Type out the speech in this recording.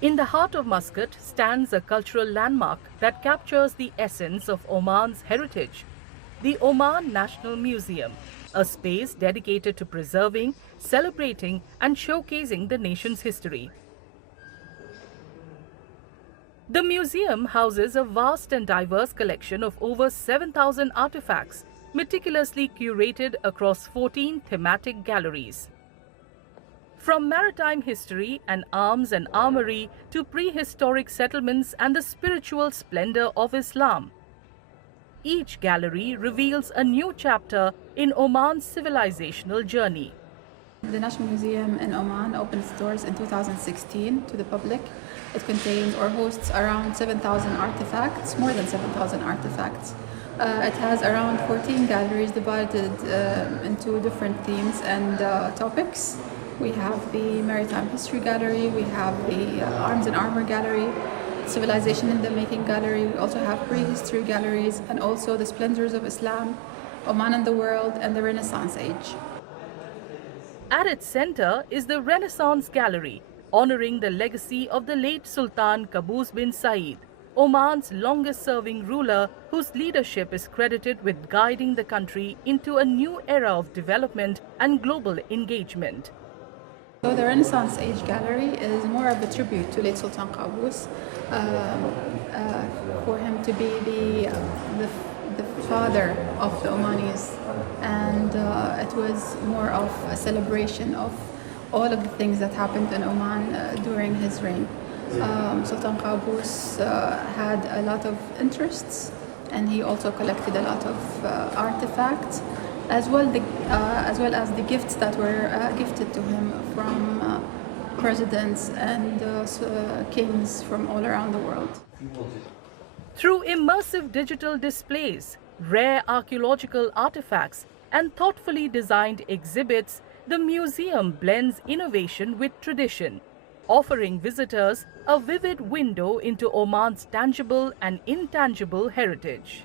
In the heart of Muscat stands a cultural landmark that captures the essence of Oman's heritage, the Oman National Museum, a space dedicated to preserving, celebrating and showcasing the nation's history. The museum houses a vast and diverse collection of over 7,000 artifacts, meticulously curated across 14 thematic galleries. From maritime history and arms and armory to prehistoric settlements and the spiritual splendor of Islam, each gallery reveals a new chapter in Oman's civilizational journey. The National Museum in Oman opened its doors in 2016 to the public. It contains or hosts around 7,000 artifacts, more than 7,000 artifacts. It has around 14 galleries divided into different themes and topics. We have the Maritime History Gallery, we have the Arms and Armor Gallery, Civilization in the Making Gallery, we also have Prehistory Galleries, and also the Splendors of Islam, Oman and the World, and the Renaissance Age. At its center is the Renaissance Gallery, honoring the legacy of the late Sultan Qaboos bin Said, Oman's longest-serving ruler whose leadership is credited with guiding the country into a new era of development and global engagement. So the Renaissance Age Gallery is more of a tribute to late Sultan Qaboos, for him to be the father of the Omanis, and it was more of a celebration of all of the things that happened in Oman during his reign. Sultan Qaboos had a lot of interests, and he also collected a lot of artifacts, as well as the gifts that were gifted to him from presidents and kings from all around the world. Through immersive digital displays, rare archaeological artifacts, and thoughtfully designed exhibits, the museum blends innovation with tradition, offering visitors a vivid window into Oman's tangible and intangible heritage.